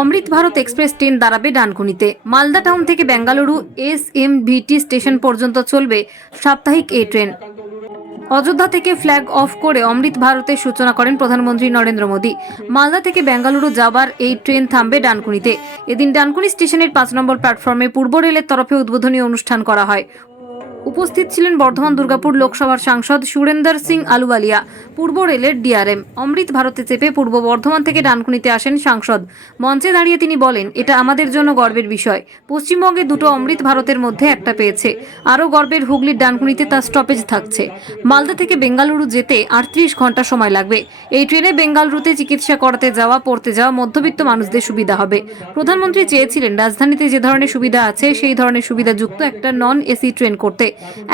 অমৃত Bharat express train দাঁড়াবে ডানকুনিতে। Malda town থেকে Bengaluru SMVT station পর্যন্ত চলবে সাপ্তাহিক এই ট্রেন। অযোধ্যা থেকে ফ্ল্যাগ অফ করে অমৃত ভারতের সূচনা করেন প্রধানমন্ত্রী নরেন্দ্র মোদী। মালদা থেকে বেঙ্গালুরু যাবার এই ট্রেন থামবে ডানকুনিতে। এদিন ডানকুনি স্টেশনের 5 নম্বর প্ল্যাটফর্মে পূর্ব রেলের তরফে উদ্বোধনী অনুষ্ঠান করা হয়। উপস্থিত ছিলেন বর্ধমান দুর্গাপুর লোকসভার সাংসদ সুরেন্দর সিং আলুওয়ালিয়া, পূর্ব রেলের DRM। অমৃত ভারতে চেপে পূর্ব বর্ধমান থেকে ডানকুনিতে আসেন সাংসদ। মঞ্চে দাঁড়িয়ে তিনি বলেন, এটা আমাদের জন্য গর্বের বিষয়। পশ্চিমবঙ্গে দুটো অমৃত ভারতের মধ্যে একটা পেয়েছে। আরও গর্বের, হুগলির ডানকুনিতে তার স্টপেজ থাকছে। মালদা থেকে বেঙ্গালুরু যেতে 38 ঘন্টা সময় লাগবে। এই ট্রেনে বেঙ্গালুরুতে চিকিৎসা করাতে যাওয়া, পড়তে যাওয়া মধ্যবিত্ত মানুষদের সুবিধা হবে। প্রধানমন্ত্রী চেয়েছিলেন রাজধানীতে যে ধরনের সুবিধা আছে সেই ধরনের সুবিধাযুক্ত একটা নন-AC ট্রেন করতে।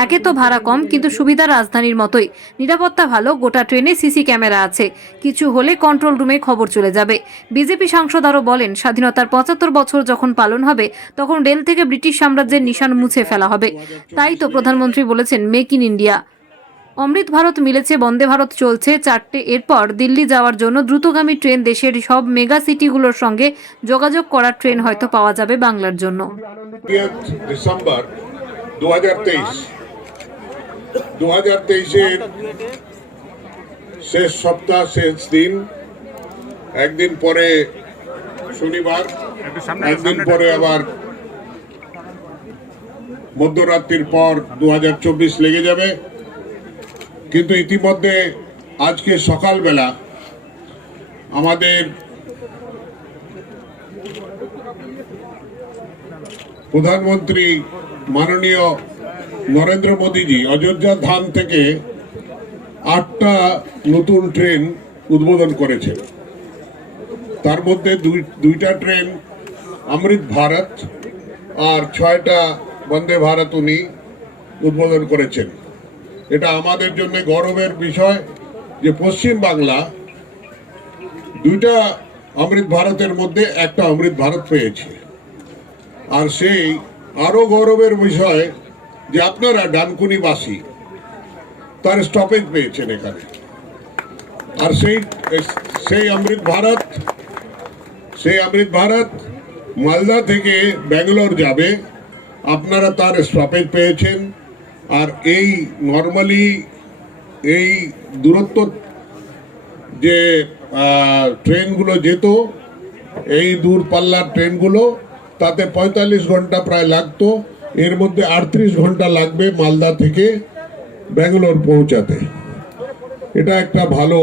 একে তো ভাড়া কম, কিন্তু সুবিধা রাজধানীর মতোই। নিরাপত্তা ভালো, গোটা ট্রেনে CC ক্যামেরা আছে। কিছু হলে কন্ট্রোল রুমে খবর চলে যাবে। বিজেপি সাংসদ আরও বলেন, স্বাধীনতার 75 বছর যখন পালন হবে তখন রেল থেকে ব্রিটিশ সাম্রাজ্যের নিশান মুছে ফেলা হবে। তাই তো প্রধানমন্ত্রী বলেছেন মেক ইন ইন্ডিয়া। অমৃত ভারত মিলেছে, বন্দে ভারত চলছে 4টে। এরপর দিল্লি যাওয়ার জন্য দ্রুতগামী ট্রেন। দেশের সব মেগা সিটিগুলোর সঙ্গে যোগাযোগ করার ট্রেন হয়তো পাওয়া যাবে বাংলার জন্য। ডিসেম্বর 2023 শেষ সপ্তাহ, শেষ দিন। একদিন পরে শনিবার, একদিন পরে আবার মধ্যরাত্রির পর 2024 লেগে যাবে। কিন্তু ইতিমধ্যে আজকে সকালবেলা আমাদের প্রধানমন্ত্রী মাননীয় নরেন্দ্র মোদীজি অযোধ্যা ধাম থেকে 8টা নতুন ট্রেন উদ্বোধন করেছেন। তার মধ্যে দুইটা ট্রেন অমৃত ভারত আর 6টা বন্দে ভারত উনি উদ্বোধন করেছেন। এটা আমাদের জন্য গৌরবের বিষয় যে পশ্চিম বাংলা দুইটা অমৃত ভারতের মধ্যে একটা অমৃত ভারত পেয়েছে। আর সেই আরো গৌরবের বিষয় যে আপনারা ডানকুনিবাসী তার স্টপেজ পেয়েছেন এখানে। আর সেই অমৃত ভারত মালদা থেকে ব্যাঙ্গালোর যাবে, আপনারা তার স্টপেজ পেয়েছেন। আর এই নর্মালি এই দূরত্ব যে ট্রেনগুলো যেত, এই দূরপাল্লার ট্রেনগুলো, তাতে 45 ঘন্টা প্রায় লাগতো। এর মধ্যে 38 ঘন্টা লাগবে মালদা থেকে ব্যাঙ্গালোর পৌঁছাতে। এটা একটা ভালো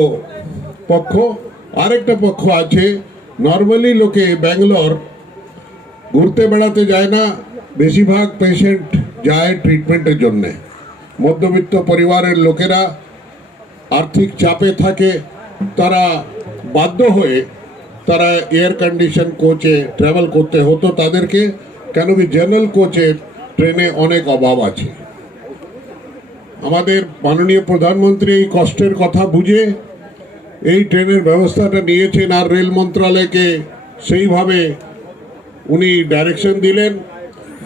পক্ষ। আরেকটা পক্ষ আছে, নর্মালি লোকে ব্যাঙ্গালোর ঘুরতে বেড়াতে যায় না, বেশিরভাগ পেশেন্ট যায় ট্রিটমেন্টের জন্য। মধ্যবিত্ত পরিবারের লোকেরা আর্থিক চাপে থাকে, তারা বাধ্য হয়ে তারা এয়ার কন্ডিশন কোচে ট্রাভেল করতে হতো তাদেরকে, কেন কি জেনারেল কোচের ট্রেনে অনেক অভাব আছে। আমাদের মাননীয় প্রধানমন্ত্রী এই কষ্টের কথা বুঝে এই ট্রেনের ব্যবস্থাটা নিয়েছেন। আর রেল মন্ত্রণালয়কে সেইভাবে উনি ডাইরেকশন দিলেন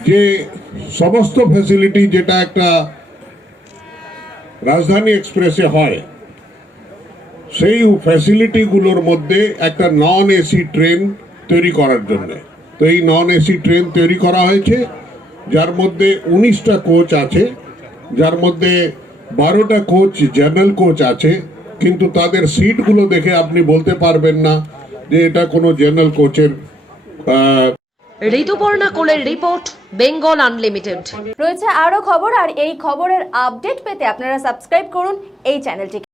যে সমস্ত ফ্যাসিলিটি যেটা একটা রাজধানী এক্সপ্রেসে হয়, সেই ফ্যাসিলিটিগুলোর মধ্যে একটা নন-AC ট্রেন তৈরি করার জন্য। তো এই নন-AC ট্রেন তৈরি করা হয়েছে, যার মধ্যে 19টা কোচ আছে, যার মধ্যে 12টা কোচ জেনারেল কোচ আছে। কিন্তু তাদের সিটগুলো দেখে আপনি বলতে পারবেন না যে এটা কোনো জেনারেল কোচের। ঋতুপর্ণা কোলের রিপোর্ট, বেঙ্গল আনলিমিটেড। রয়েছে আরো খবর, আর এই খবরের আপডেট পেতে আপনারা সাবস্ক্রাইব করুন এই চ্যানেলটিকে।